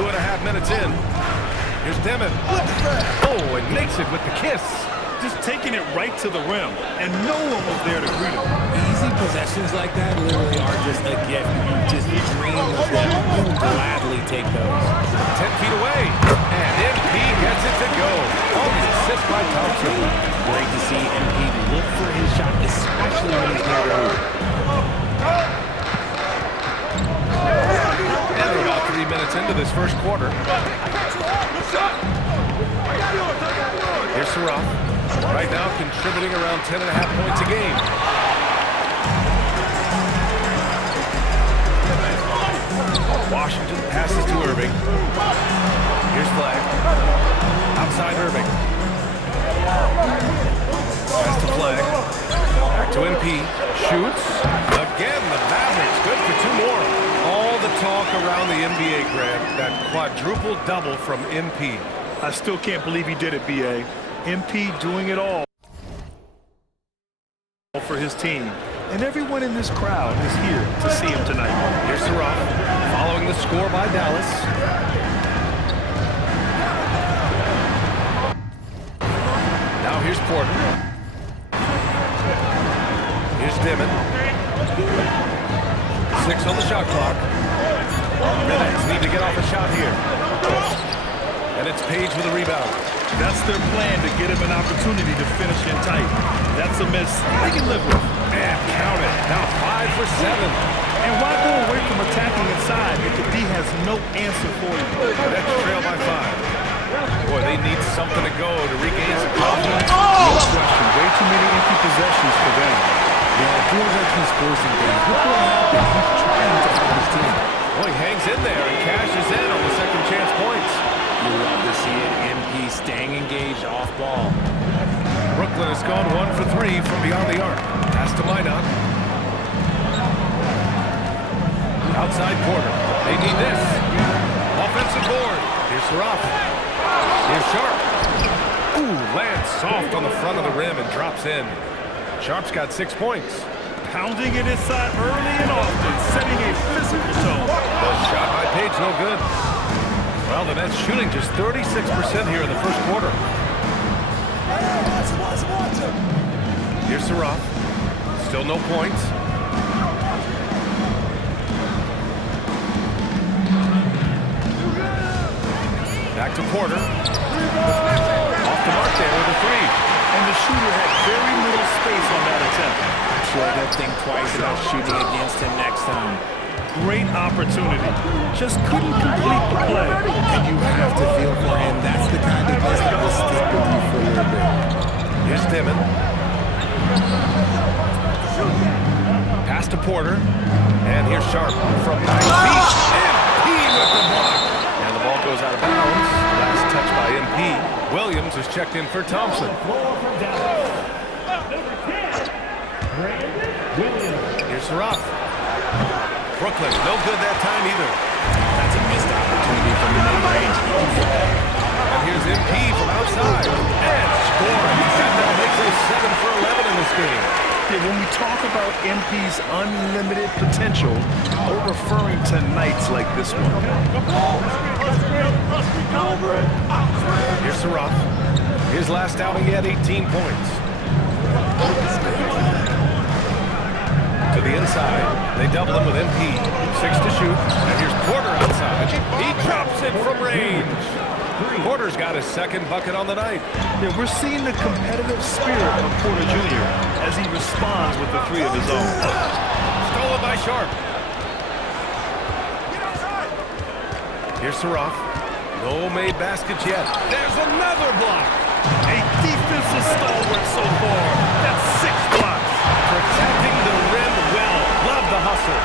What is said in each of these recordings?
2.5 minutes in. Here's Demon. Oh, and makes it with the kiss. Just taking it right to the rim, and no one was there to greet him. Easy possessions like that literally are just a gift. You just dream of them. You'll gladly take those. 10 feet away, and MP gets it to go. Oh, the assist by Thompson. Great to see MP look for his shot, especially when he's near the hoop. And we're about 3 minutes into this first quarter. Here's Saraf. Right now contributing around 10.5 points a game. Washington passes to Irving. Here's Flag. Outside Irving. Pass to Flag. Back to MP. Shoots. Again, the Mavericks. Good for 2 more. All the talk around the NBA, Grant. That quadruple double from MP. I still can't believe he did it, B.A. MP doing it all for his team. And everyone in this crowd is here to see him tonight. Here's Saraf, following the score by Dallas. Now here's Porter. Here's Dimon. 6 on the shot clock. Minutes need to get off a shot here. And it's Page with a rebound. That's their plan, to get him an opportunity to finish in tight. That's a miss they can live with. And count it. Now 5 for 7. And why go away from attacking inside if the D has no answer for you? Next trail by 5. Boy, they need something to go to regain some confidence. No question. Way too many empty possessions for them. Yeah, it feels like he's forcing things. Look what happened. He's trying to help his team. Boy, he hangs in there and cashes in on the second chance points. You love to see it. MP staying engaged off ball. Brooklyn has gone 1 for 3 from beyond the arc. Pass to Minot. Outside Porter. They need this. Offensive board. Here's Saraf. Here's Sharp. Ooh, lands soft on the front of the rim and drops in. Sharp's got 6 points. Pounding it inside early and often, setting a physical tone. The shot by Page, no good. Well, the Nets shooting just 36% here in the first quarter. Here's Saraf. Still no points. Back to Porter. Off the mark there with a 3. And the shooter had very little space on that attempt. Sure, they'll think twice about shooting against him next time. Great opportunity. Just couldn't complete the play. And you have to feel for him. That's the kind of miss that will stick with you for a little bit. Here's Dimon. Pass to Porter. And here's Sharp from 9 feet. MP with the block. And the ball goes out of bounds. Last touch by MP. Williams is checked in for Thompson. Here's Saraf. Brooklyn, no good that time either. That's a missed opportunity from the mid-range. And here's MP from outside. And scoring. And that makes it 7 for 11 in this game. Yeah, when we talk about MP's unlimited potential, we're referring to nights like this one. Here's Saraf. His last outing, he had 18 points. To the inside. They double him with MP. 6 to shoot. And here's Porter outside. He drops it from range. Porter's got his second bucket on the night. Yeah, we're seeing the competitive spirit of Porter Jr. as he responds with the 3 of his own. Stolen by Sharp. Here's Saraf. No made baskets yet. There's another block. A defensive stalwart so far. That's 6 blocks. Protecting the rim well. Love the hustle.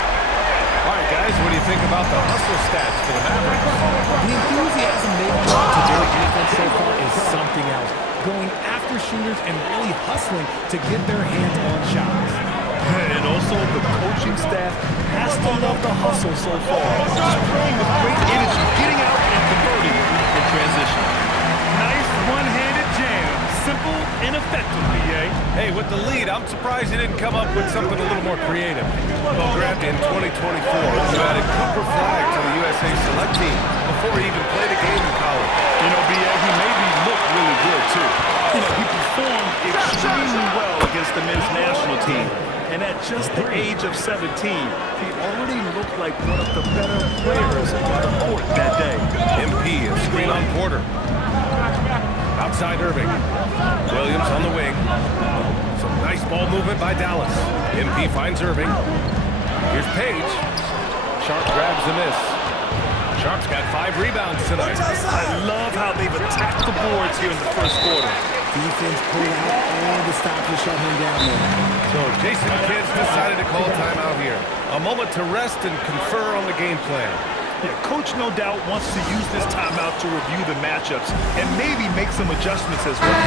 All right, guys, what do you think about the hustle stats for the Mavericks? The enthusiasm they've brought to their defense so far is something else. Going after shooters and really hustling to get their hands on shots. And also the coaching staff has to love the hustle so far. Just playing with great energy, getting out and converting in transition. Nice one-handed jam. Simple and effective, B.A. Hey, with the lead, I'm surprised he didn't come up with something a little more creative. Well, Grant, in 2024, you added Cooper Flag to the USA Select Team. before he even played a game in college. You know, B.A., he made me look really good, too. You know, he performed extremely well against the men's national team. And at just the age of 17, he already looked like one of the better players on the court that day. MP, a screen on Porter. Outside Irving. Williams on the wing. Some nice ball movement by Dallas. MP finds Irving. Here's Page. Sharp grabs the miss. Sharp's got 5 rebounds tonight. I love how they've attacked the boards here in the first quarter. Defense pulled out all the stops to shut him down there. So Jason Kidd's decided to call timeout here. A moment to rest and confer on the game plan. Yeah, Coach no doubt wants to use this timeout to review the matchups and maybe make some adjustments as well.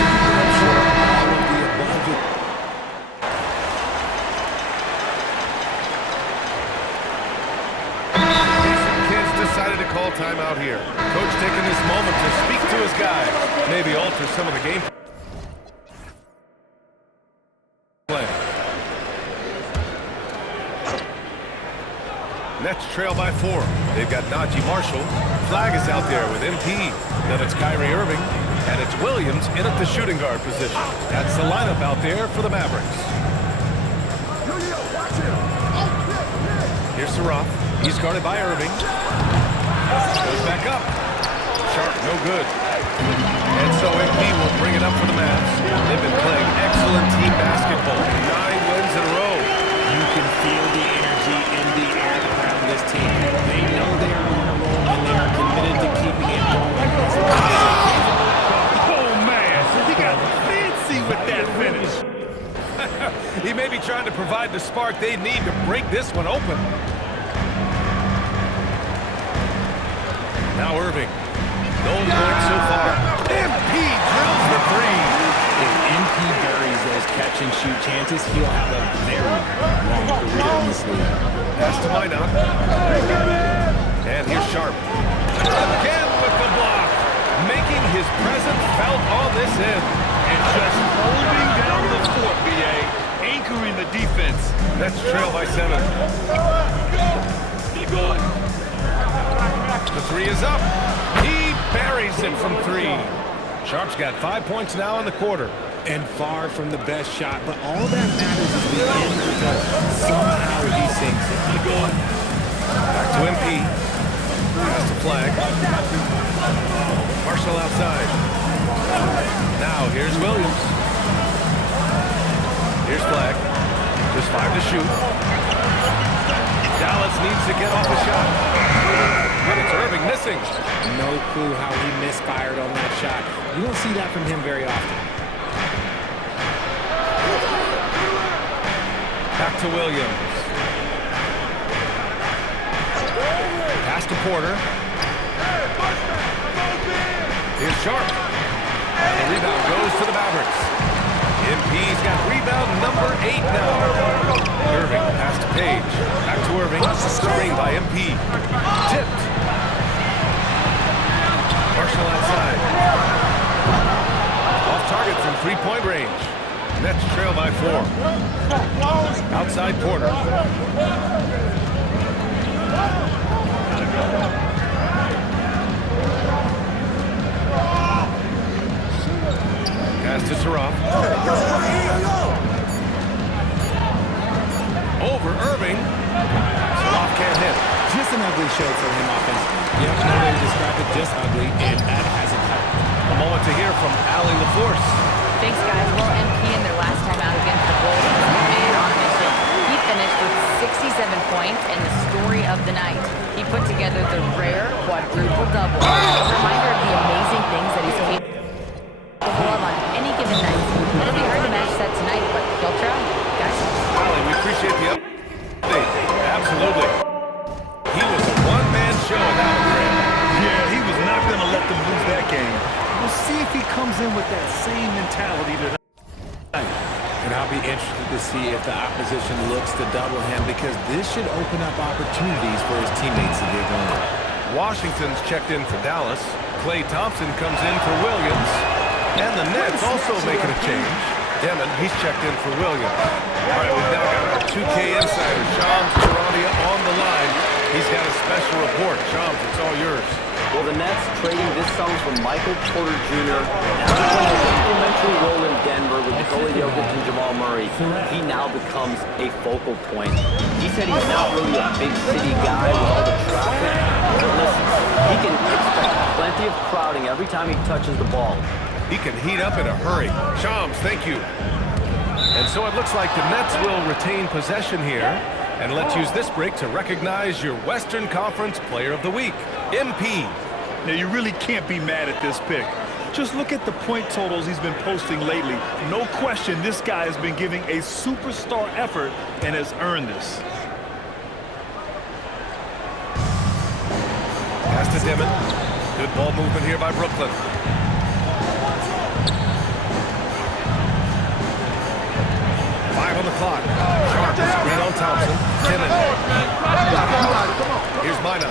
Decided to call timeout here. Coach taking this moment to speak to his guys. Maybe alter some of the game plan. Nets trail by 4. They've got Najee Marshall. Flag is out there with MP. Then it's Kyrie Irving. And it's Williams in at the shooting guard position. That's the lineup out there for the Mavericks. Here's Saraf. He's guarded by Irving. Goes back up. Sharp, no good. And so MP will bring it up for the Mavs. They've been playing excellent team basketball. 9 wins in a row. You can feel the energy in the air around this team. They know they are on a roll, and they are committed to keeping it going. Oh, man. He got fancy with that finish. He may be trying to provide the spark they need to break this one open. Now Irving. No points so far. MP drills the 3. If MP buries those catch-and-shoot chances, he'll have a very long career in this league. Pass to Minot. And here's Sharp. Again with the block. Making his presence felt on this end. And just holding down the fort, B.A. Anchoring the defense. Nets trail by 7. Keep going. The 3 is up. He buries it from 3. Sharp's got 5 points now in the quarter. And far from the best shot, but all that matters is the end result. Somehow he sinks it. Back to MP. Pass the flag. Marshall outside. Now here's Williams. Here's flag. Just 5 to shoot. Dallas needs to get off a shot. And it's Irving missing. No clue how he misfired on that shot. You don't see that from him very often. Back to Williams. Pass to Porter. Here's Sharp. The rebound goes to the Mavericks. MP's got rebound number 8 now. Irving, pass to Page. Back to Irving. Screen by MP. Tipped. Marshall outside. Off target from 3-point range. Nets trail by 4. Outside Porter. Pass to Saraf. Over Irving. Saraf can't hit. Just an ugly show for him offensively. Yep, no way to describe it, just ugly, and that hasn't helped. A moment to hear from Allie LaForce. Thanks, guys. Well, MP in their last time out against the Bulls was a man on a mission. He finished with 67 points and the story of the night. He put together the rare quadruple double. A reminder of the amazing things that he's capable of on any given night. It'll be hard to match that tonight, but he'll try. Guys. Allie, we appreciate the update. Absolutely. He was a one-man show in that one, Graham. Yeah, he was not going to let them lose that game. We'll see if he comes in with that same mentality tonight. And I'll be interested to see if the opposition looks to double him, because this should open up opportunities for his teammates to get going. Washington's checked in for Dallas. Klay Thompson comes in for Williams. And the Nets also making a change. Demon, he's checked in for Williams. All right, we've now got our 2K insider, Shams Charania, on the line. He's got a special report. Shams, it's all yours. Well, the Nets trading this sum for Michael Porter Jr. Now playing a complementary role in Denver with Nikola Jokic and Jamal Murray. He now becomes a focal point. He said he's not really a big city guy with all the traffic, but listen, he can expect plenty of crowding every time he touches the ball. He can heat up in a hurry. Shams, thank you. And so it looks like the Nets will retain possession here. And let's use this break to recognize your Western Conference Player of the Week, MP. Now, you really can't be mad at this pick. Just look at the point totals he's been posting lately. No question, this guy has been giving a superstar effort and has earned this. Pass to Dimon. Good ball movement here by Brooklyn. On the clock. Sharp screen on Thompson. Dimon. Here's Mina.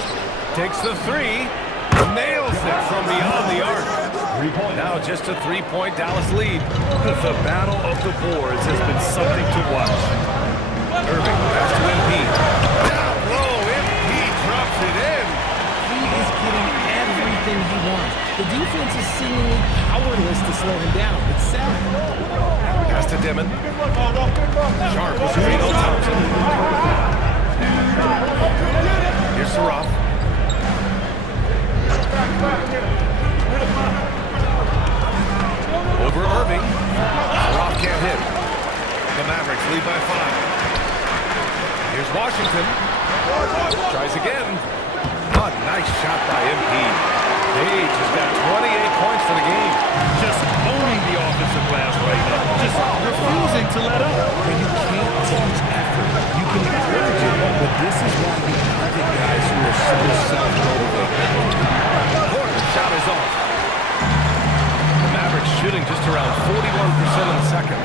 Takes the three. Nails it from beyond the arc. Now just a three-point Dallas lead. The battle of the boards has been something to watch. Irving pass to MP. Down low. MP drops it in. He is getting everything he wants. The defense is seemingly powerless to slow him down. It's sad. Pass to Dimon. Sharp screen on Thompson. Here's Saraf. Over Irving. Saraf can't hit. The Mavericks lead by 5. Here's Washington. Tries again. Oh, nice shot by MP. Page has got 28 points for the game. Just owning the offensive glass right now. Just refusing to let up. And you can't teach effort. You can encourage it, but this is why you target guys who are so self-motivated. Porter's shot is off. The Mavericks shooting just around 41% in the second.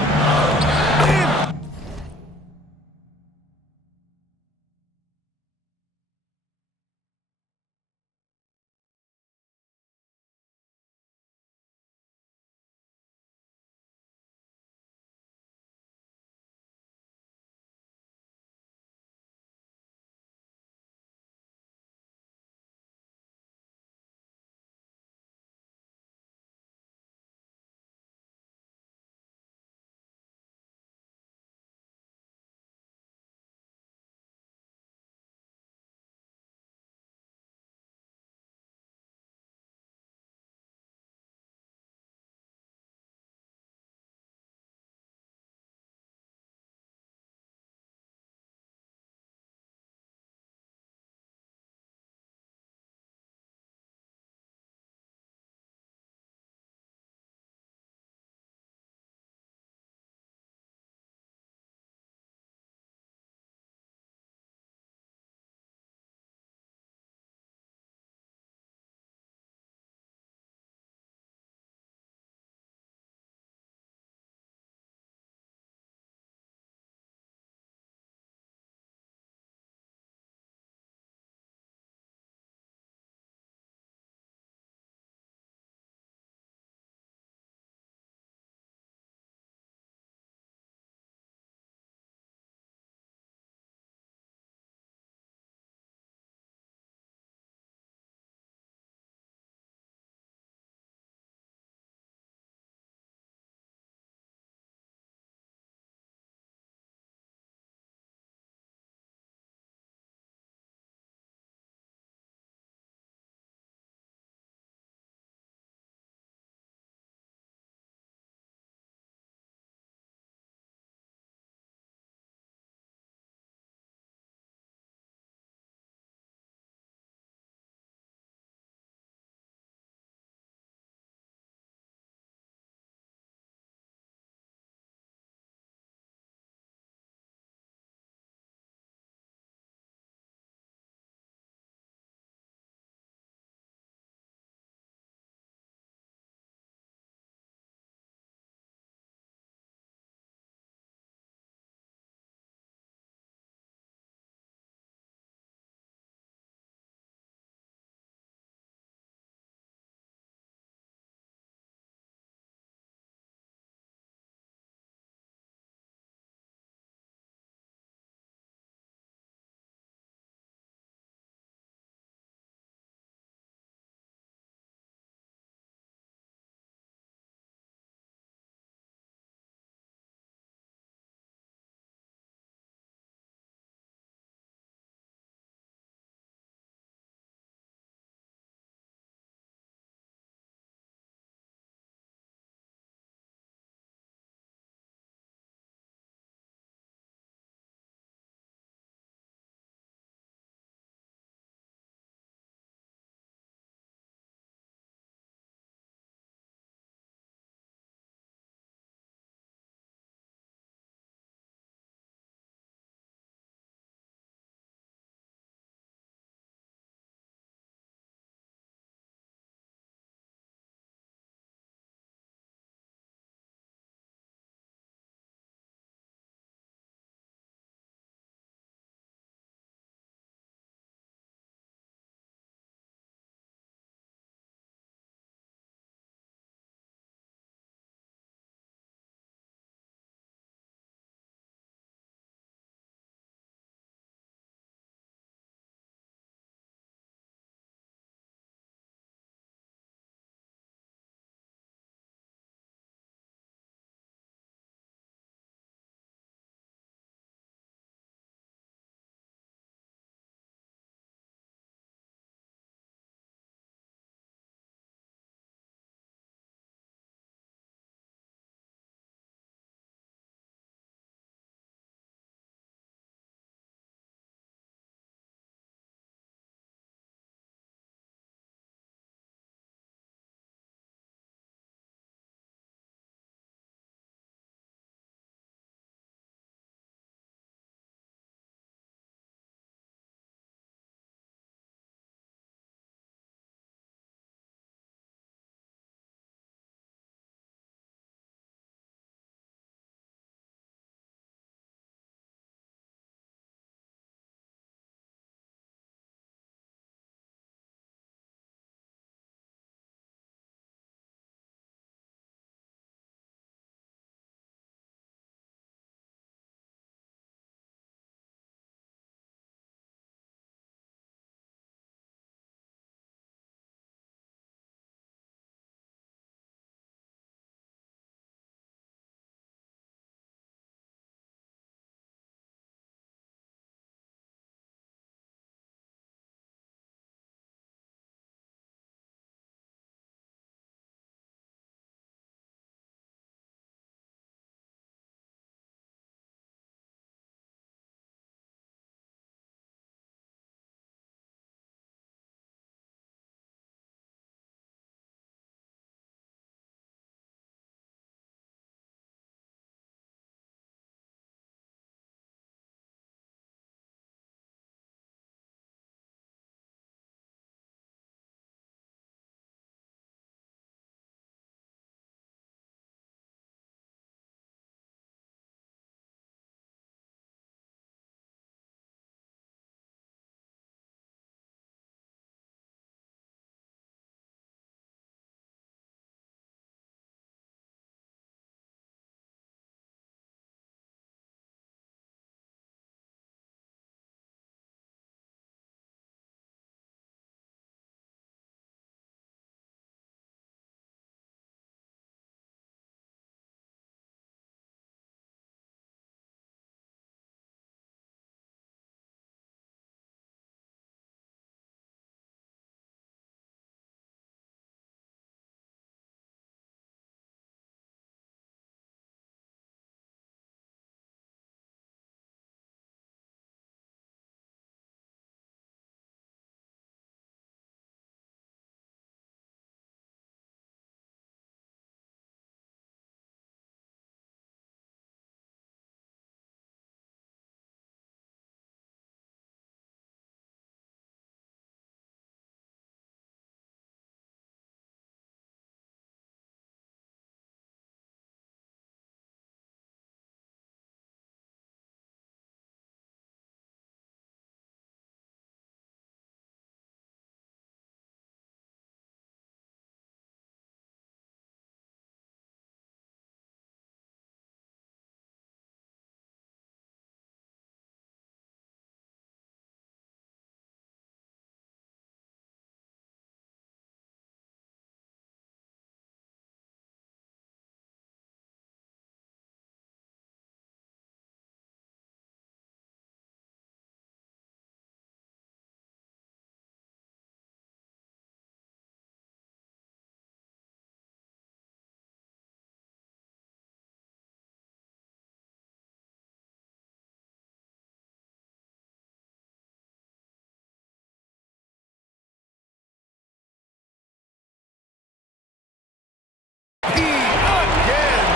Again!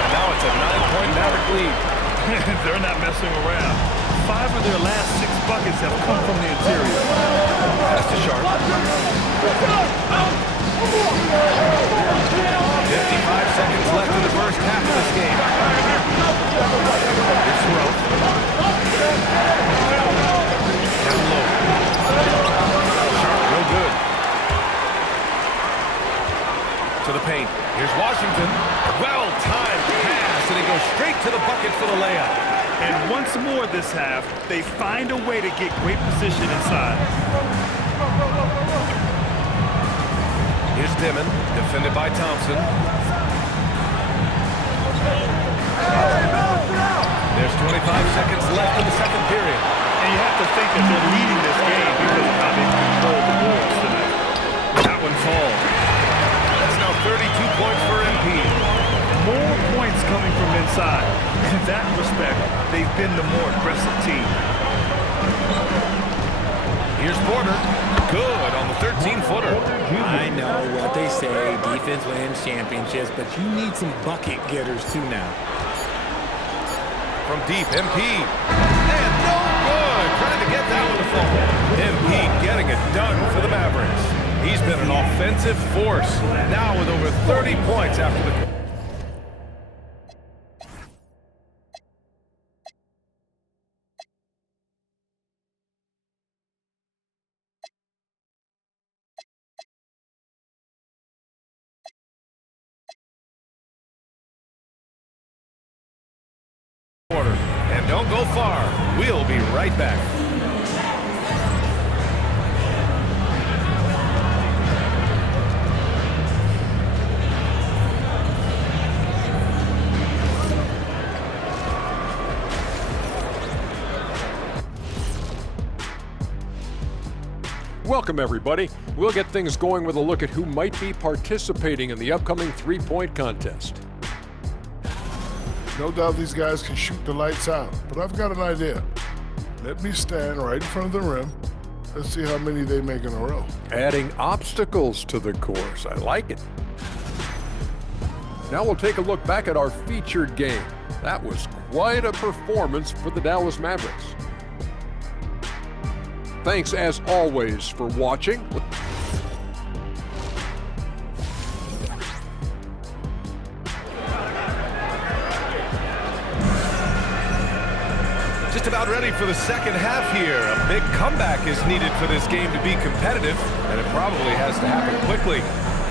And now it's a 9-point Maverick lead. They're not messing around. 5 of their last 6 buckets have come from the interior. Pass to Sharp. 55 seconds left in the first half of this game. Here's Rowe. Down low. Sharp, real good. To the paint. Here's Washington. Well-timed pass, and he goes straight to the bucket for the layup. And once more this half, they find a way to get great position inside. Here's Dimon, defended by Thompson. There's 25 seconds left in the second period. And you have to think that they're leading this game because of how they've controlled the boards tonight. That one falls. That's now 32 points for MP. More points coming from inside. In that respect, they've been the more aggressive team. Here's Porter. Good on the 13-footer. I know what they say, defense wins championships, but you need some bucket getters too now. From deep, MP. And no good. Trying to get that one to fall. MP getting it done for the Mavericks. He's been an offensive force. Now with over 30 points after the... And don't go far. We'll be right back. Welcome, everybody. We'll get things going with a look at who might be participating in the upcoming three-point contest. No doubt these guys can shoot the lights out, but I've got an idea. Let me stand right in front of the rim. Let's see how many they make in a row. Adding obstacles to the course. I like it. Now we'll take a look back at our featured game. That was quite a performance for the Dallas Mavericks. Thanks, as always, for watching. Just about ready for the second half here. A big comeback is needed for this game to be competitive, and it probably has to happen quickly.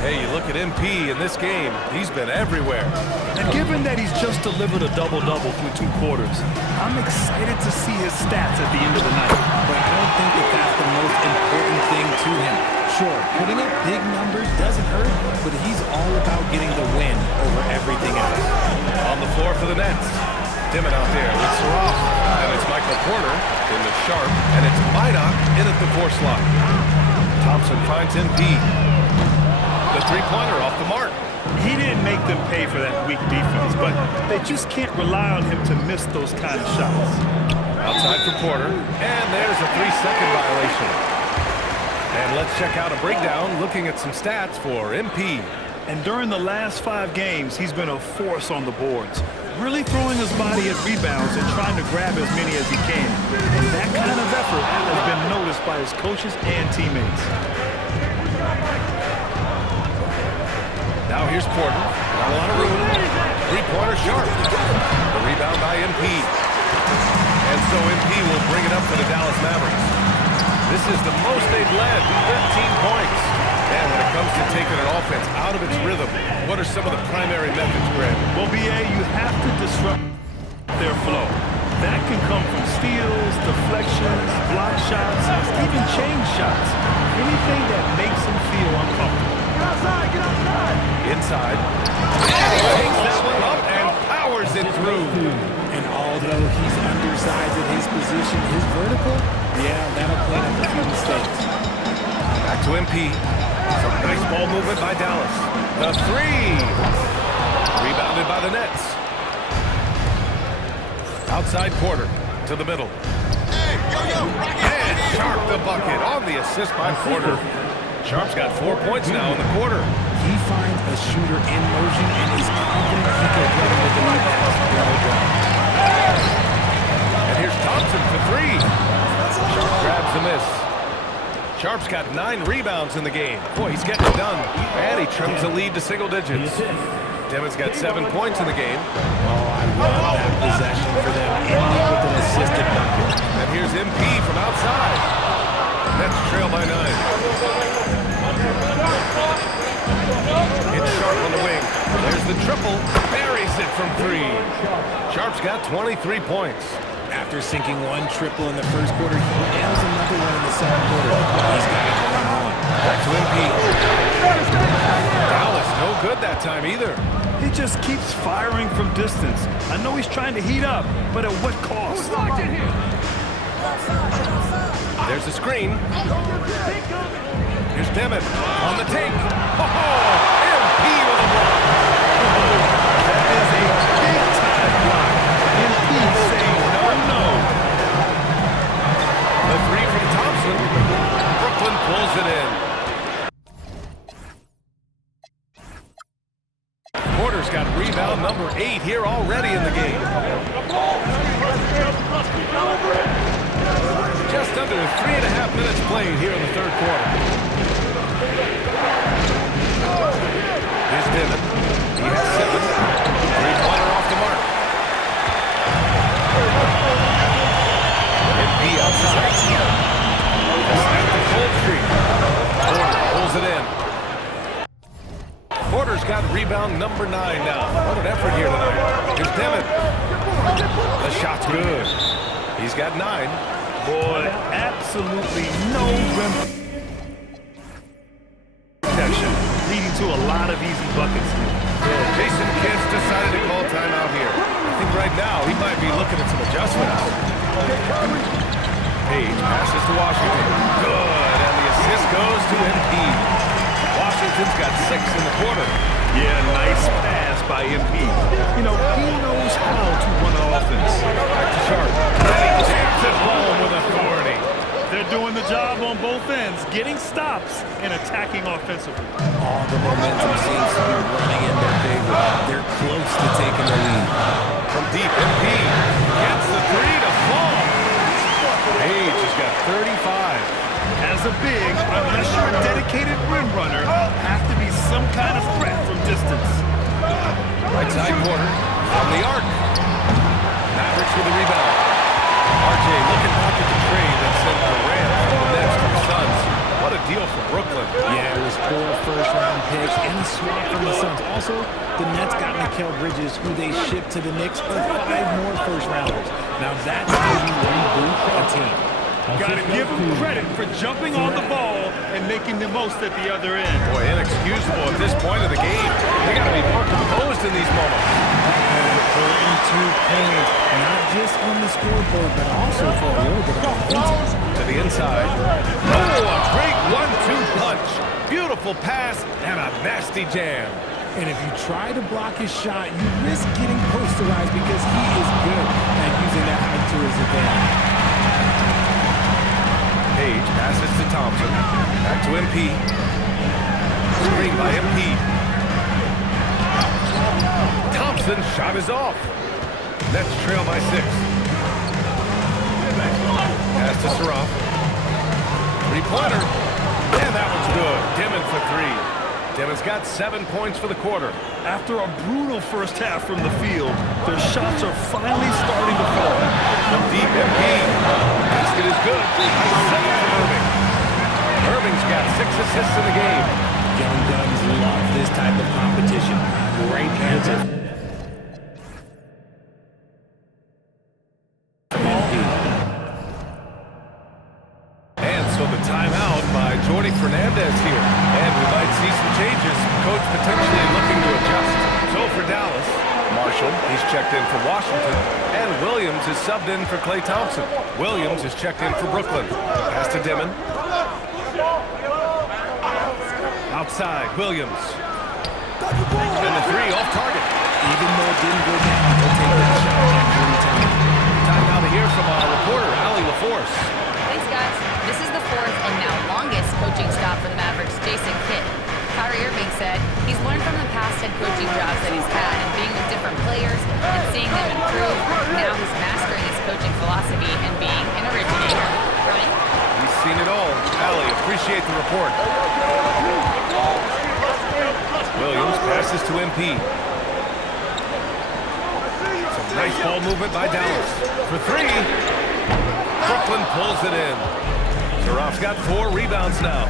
Hey, you look at MP in this game, he's been everywhere. And given that he's just delivered a double-double through 2 quarters, I'm excited to see his stats at the end of the night. But I don't think that that's the most important thing to him. Sure, putting up big numbers doesn't hurt, but he's all about getting the win over everything else. On the floor for the Nets. Dimon out there with Saraf. And it's Michael Porter in the Sharp, and it's Mydock in at the 4 slot. Thompson finds MP. The three-pointer off the mark. He didn't make them pay for that weak defense, but they just can't rely on him to miss those kind of shots. Outside for Porter, and there's a 3-second violation. And let's check out a breakdown looking at some stats for MP. And during the last 5 games, he's been a force on the boards, really throwing his body at rebounds and trying to grab as many as he can. And that kind of effort has been noticed by his coaches and teammates. Now here's Porter. Not a lot of room. Three-pointer Sharp. The rebound by MP. And so MP will bring it up for the Dallas Mavericks. This is the most they've led, 13 points. And when it comes to taking an offense out of its rhythm, what are some of the primary methods, Grant? Well, BA, you have to disrupt their flow. That can come from steals, deflections, block shots, even change shots. Anything that makes them feel uncomfortable. Get outside, get outside! Inside. And he takes that one up and powers it through. And although he's undersized at his position, his vertical, yeah, that'll clean up a few mistakes. Back to MP. Some nice ball movement by Dallas. The 3. Rebounded by the Nets. Outside Porter to the middle. And Sharp the bucket on the assist by Porter. Sharp's got 4 points now in the quarter. He finds a shooter in motion and is confident he can thread him with the lead pass. Well done. And here's Thompson for three. Sharp grabs the miss. Sharp's got 9 rebounds in the game. Boy, he's getting it done. And he trims the lead to single digits. Devin's got 7 points in the game. Oh, I love that possession for them. Ending with an assisted bucket. And here's MP from outside. Nets trail by 9. It's Sharp on the wing. There's the triple. Buries it from 3. Sharp's got 23 points. After sinking 1 triple in the first quarter, he nails another one in the second quarter. He's got it going on. Back to MP. Dallas, no good that time either. He just keeps firing from distance. I know he's trying to heat up, but at what cost? There's the screen. Here's Demon on the take. Oh, MP with a block. That is a big-time block. MP saying no. The 3 from Thompson. Brooklyn pulls it in. Porter's got rebound number 8 here already in the game. Just under 3.5 minutes played here in the third quarter. Here's Demon. He has 7. 3-pointer off the mark. MP outside. Snap the cold streak. Porter pulls it in. Porter's got rebound number 9 now. What an effort here tonight. Here's Demon. The shot's good. He's got 9. Boy, absolutely no rim protection, leading to a lot of easy buckets here. Jason Kidd's decided to call timeout here. I think right now he might be looking at some adjustments. Page passes to Washington. Good, and the assist goes to MP. Washington's got 6 in the quarter. Yeah, nice pass by MP. You know, he knows how to run an offense. Back to Sharp. And he jams it home with authority. They're doing the job on both ends, getting stops and attacking offensively. All the momentum seems to be running in their favor. They're close to taking the lead. From deep, MP gets the 3 to fall. Page has got 35. As a big, unless you're a dedicated rim runner, have to be some kind of threat from distance. Right side quarter from the arc. Mavericks with the rebound. RJ looking back at the trade that sent Durant from the Nets to the Suns. What a deal for Brooklyn. Yeah, it was 4 first-round picks and a swap from the Suns. Also, the Nets got Mikal Bridges, who they shipped to the Knicks for 5 more first-rounders. Now that's how you reboot a team. Gotta give him credit for jumping on the ball and making the most at the other end. Boy, inexcusable at this point of the game. They gotta be more composed in these moments. Important 2 points, not just on the scoreboard, but also for a little bit of momentum. To the inside. Oh, a great 1-2 punch. Beautiful pass and a nasty jam. And if you try to block his shot, you risk getting posterized because he is good at using that height to his advantage. Page passes to Thompson. Back to MP. Screen by MP. Thompson's shot is off. Nets trail by 6. Pass to Saraf. 3-pointer. And that one's good. Demon for 3. Demon's got 7 points for the quarter. After a brutal first half from the field, their shots are finally starting to fall. From deep, MP. Basket is good. 7 from Irving. Irving's got 6 assists in the game. Young Guns love this type of competition. Great answer. And so the timeout by Jordi Fernandez here. And we might see some changes. Coach potentially looking to adjust. So for Dallas, Marshall, he's checked in for Washington. And Williams is subbed in for Klay Thompson. Williams is checked in for Brooklyn. Pass to Demon. Outside, Williams. And the 3 off target. Even though it didn't go down, they'll take that shot every time. Time now to hear from our reporter, Allie LaForce. Thanks, guys. This is the 4th and now longest coaching stop for the Mavericks, Jason Kidd. Kyrie Irving said head coaching jobs that he's had, and being with different players and seeing them improve, now he's mastering his coaching philosophy and being an originator. Ryan? He's seen it all. Allie, appreciate the report. Williams passes to MP. Some nice ball movement by Dallas. For three. Brooklyn pulls it in. Zarof's got 4 rebounds now.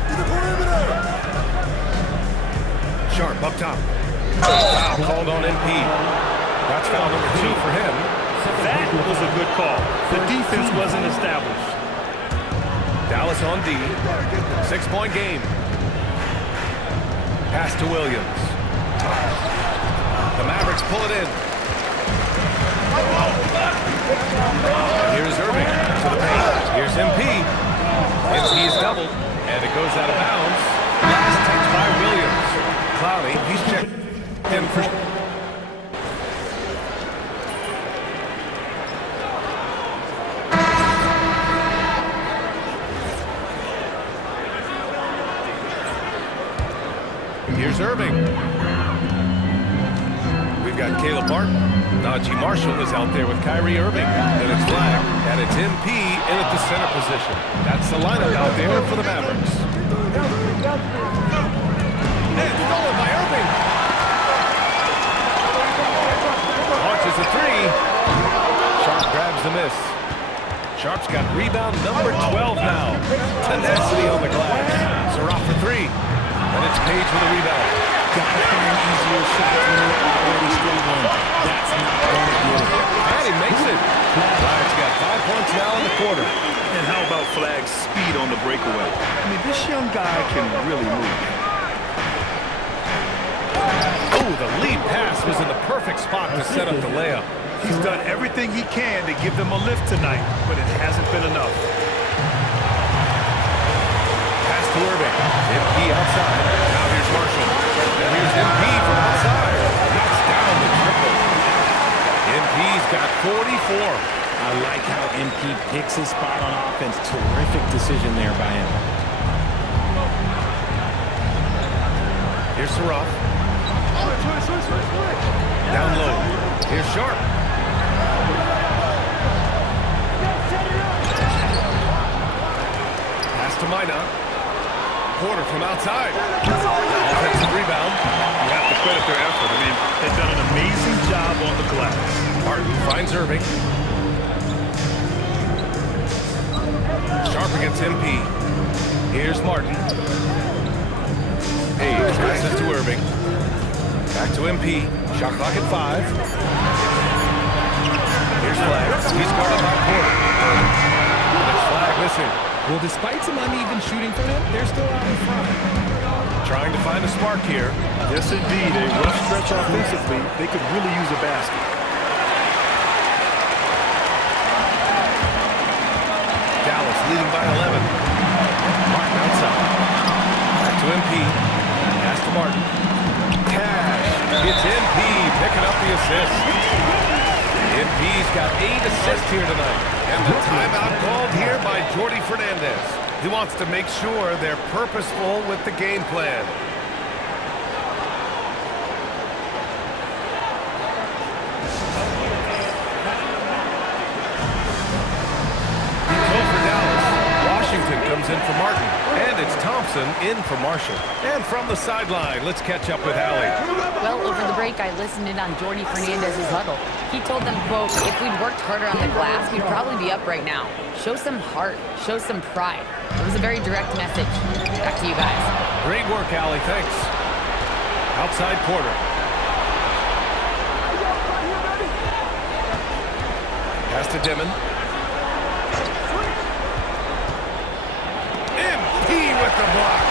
Sharp up top. Foul called on MP. That's foul number 2 for him. That was a good call. The defense wasn't established. Dallas on D. 6-point game. Pass to Williams. The Mavericks pull it in. Here's Irving to the paint. Here's MP. MP's doubled, and it goes out of bounds. Last touch by Williams. Clowney, he's checked in for... Here's Irving. We've got Caleb Martin. Najee Marshall is out there with Kyrie Irving. And it's flagged, and it's MP in at the center position. That's the lineup out there for the Mavericks. And stolen by Irving. Launches a 3. Sharp grabs the miss. Sharp's got rebound number 12 now. Tenacity on the glass. Zaroff for 3. And it's Page with a rebound. Gotta find easier shots when you're already struggling. That's not going to get it. And he makes it. Flagg's got 5 points now in the quarter. And how about Flagg's speed on the breakaway? I mean, this young guy can really move. Oh, the lead pass was in the perfect spot to set up the layup. He's done everything he can to give them a lift tonight, but it hasn't been enough. Pass to Irving. MP outside. Now here's Marshall. And here's MP from outside. Knocks down the triple. MP's got 44. I like how MP picks his spot on offense. Terrific decision there by him. Here's Zaroff. Down low. Here's Sharp. Pass to Minot. Porter from outside. Offensive rebound. You have to credit their effort. I mean, they've done an amazing job on the glass. Martin finds Irving. Sharp against MP. Here's Martin. Page passes to Irving. Back to MP. Shot clock at 5. Here's Flag. He's guarded by Porter. And it's Flag missing. Well, despite some uneven shooting for them, they're still out in front. Trying to find a spark here. Yes, indeed. A rough stretch offensively. They could really use a basket. Dallas leading by 11. Martin outside. Back to MP. Pass to Martin. Cash. It's MP picking up the assist. MP's got 8 assists here tonight. And the timeout called here by Jordi Fernandez. He wants to make sure they're purposeful with the game plan. Comes in for Martin, and it's Thompson in for Marshall. And from the sideline, let's catch up with Allie. Well, over the break, I listened in on Jordi Fernandez's huddle. He told them, quote, if we'd worked harder on the glass, we'd probably be up right now. Show some heart. Show some pride. It was a very direct message. Back to you guys. Great work, Allie. Thanks. Outside Porter. Pass to Dimon. With the block.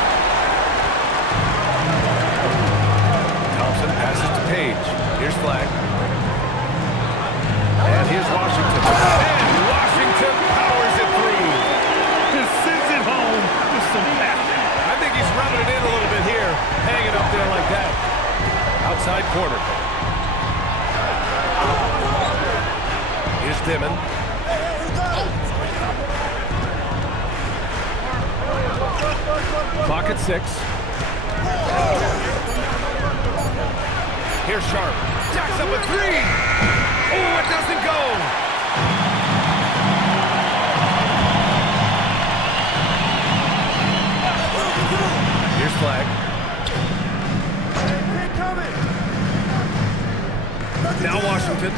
Thompson passes to Page. Here's Flag. And here's Washington. And Washington powers it through. Just sends it home with some passion. I think he's rubbing it in a little bit here. Hanging up there like that. Outside Porter. Here's Dimon. Clock at 6. Here's Sharp. Jacks up a three. Oh, it doesn't go. Here's Flag. Now Washington.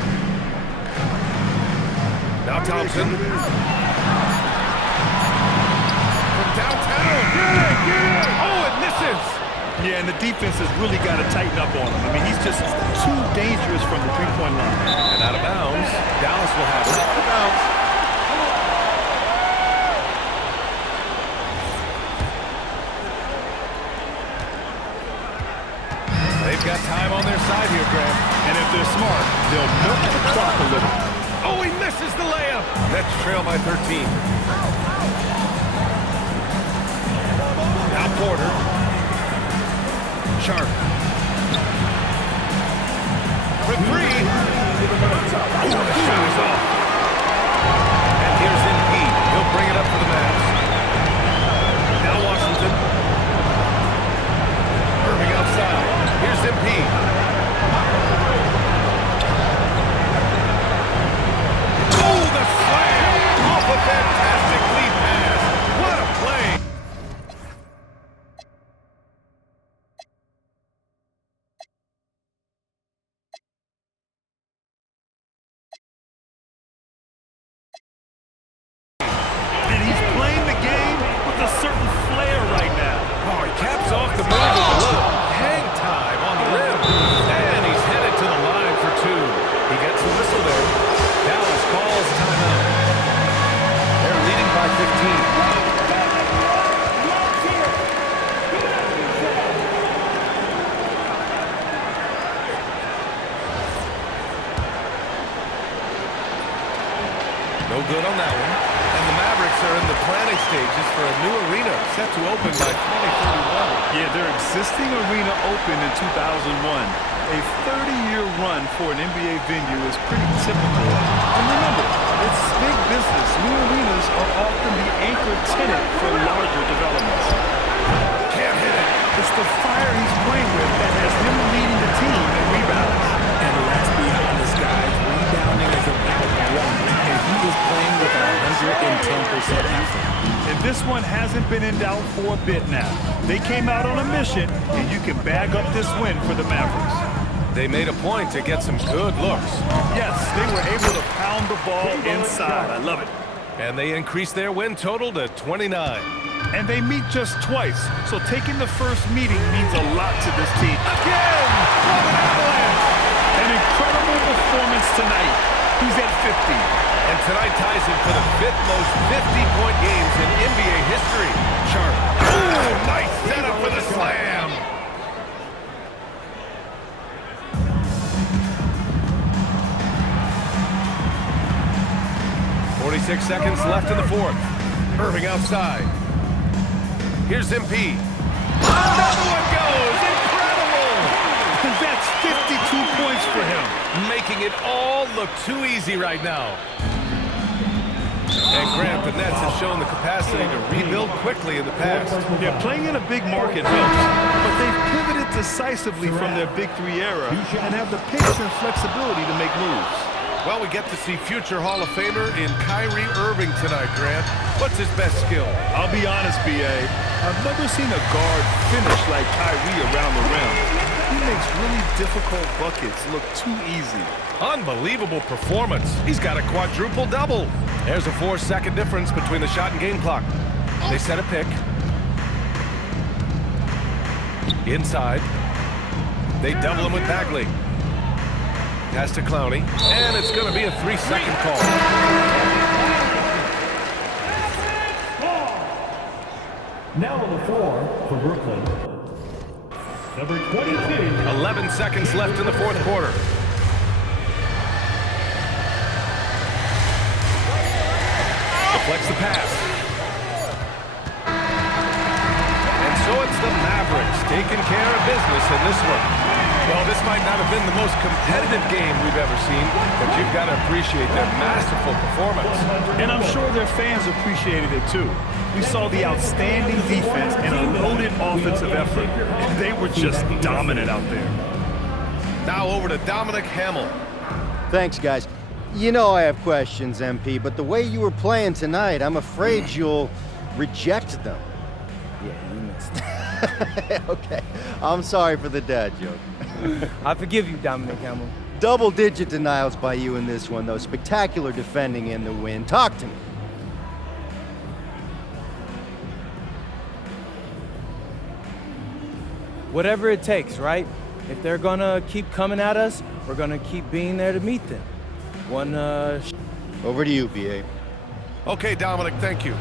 Now Thompson. From downtown. Oh, it misses. Yeah, and the defense has really got to tighten up on him. I mean, he's just too dangerous from the three-point line. And out of bounds. Dallas will have it. Out of bounds. They've got time on their side here, Graham. And if they're smart, they'll milk the clock a little. Oh, he misses the layup. Nets trail by 13. Now Porter. Sharp. For three. Oh, the shot is off. And here's MP. He'll bring it up for the Mavs. Now Washington. Irving outside. Here's MP. Oh, the slam! Off a fantastic lead pass. What a play! And he's playing the game with a certain flair right now. Oh, he caps off the move with a little hang time on the rim. And he's headed to the line for two. He gets the whistle there. Dallas calls timeout. They're leading by 15. No good on that one. And the Mavericks are in the planning stages for a new arena set to open by 2031. Yeah, their existing arena opened in 2001. A 30-year run for an NBA venue is pretty typical. And remember, it's big business. New arenas are often the anchor tenant for larger developments. Can't hit it. It's the fire he's playing with that has him leading the team in rebounds. And let's be honest, guys, rebounding is about one, and he is playing with 110% effort. And this one hasn't been in doubt for a bit now. They came out on a mission, and you can bag up this win for the Mavericks. They made a point to get some good looks. Yes, they were able to pound the ball inside. I love it. And they increased their win total to 29. And they meet just twice, so taking the first meeting means a lot to this team. Again! What an avalanche! An incredible performance tonight. He's at 50. And tonight ties him for the 5th most 50-point games in NBA history. Sharp. Oh, nice setup for the slam. .46 seconds left in the fourth. Irving outside. Here's MP. Another one goes! Incredible! That's 52 points for him. Making it all look too easy right now. And Grant, the Nets have shown the capacity to rebuild quickly in the past. Yeah, playing in a big market helps, but they've pivoted decisively from their Big Three era and have the pace and flexibility to make moves. Well, we get to see future Hall of Famer in Kyrie Irving tonight, Grant. What's his best skill? I'll be honest, B.A. I've never seen a guard finish like Kyrie around the rim. He makes really difficult buckets look too easy. Unbelievable performance. He's got a quadruple double. There's a 4-second difference between the shot and game clock. They set a pick. Inside. They double him with Bagley. Pass to Clowney. And it's going to be a 3-second call. Now on the floor for Brooklyn, number 22. 11 seconds left in the fourth quarter. Deflects the pass. And so it's the Mavericks taking care of business in this one. Well, this might not have been the most competitive game we've ever seen, but you've got to appreciate their masterful performance. And I'm sure their fans appreciated it too. We saw the outstanding defense and a loaded offensive effort. They were just dominant out there. Now over to Dominic Hamill. Thanks, guys. You know I have questions, MP, but the way you were playing tonight, I'm afraid you'll reject them. Yeah, you missed. Okay, I'm sorry for the dad joke. I forgive you, Dominic Hamill. Double-digit denials by you in this one, though. Spectacular defending in the win. Talk to me. Whatever it takes, right? If they're gonna keep coming at us, we're gonna keep being there to meet them. Over to you, BA. Okay, Dominic, thank you.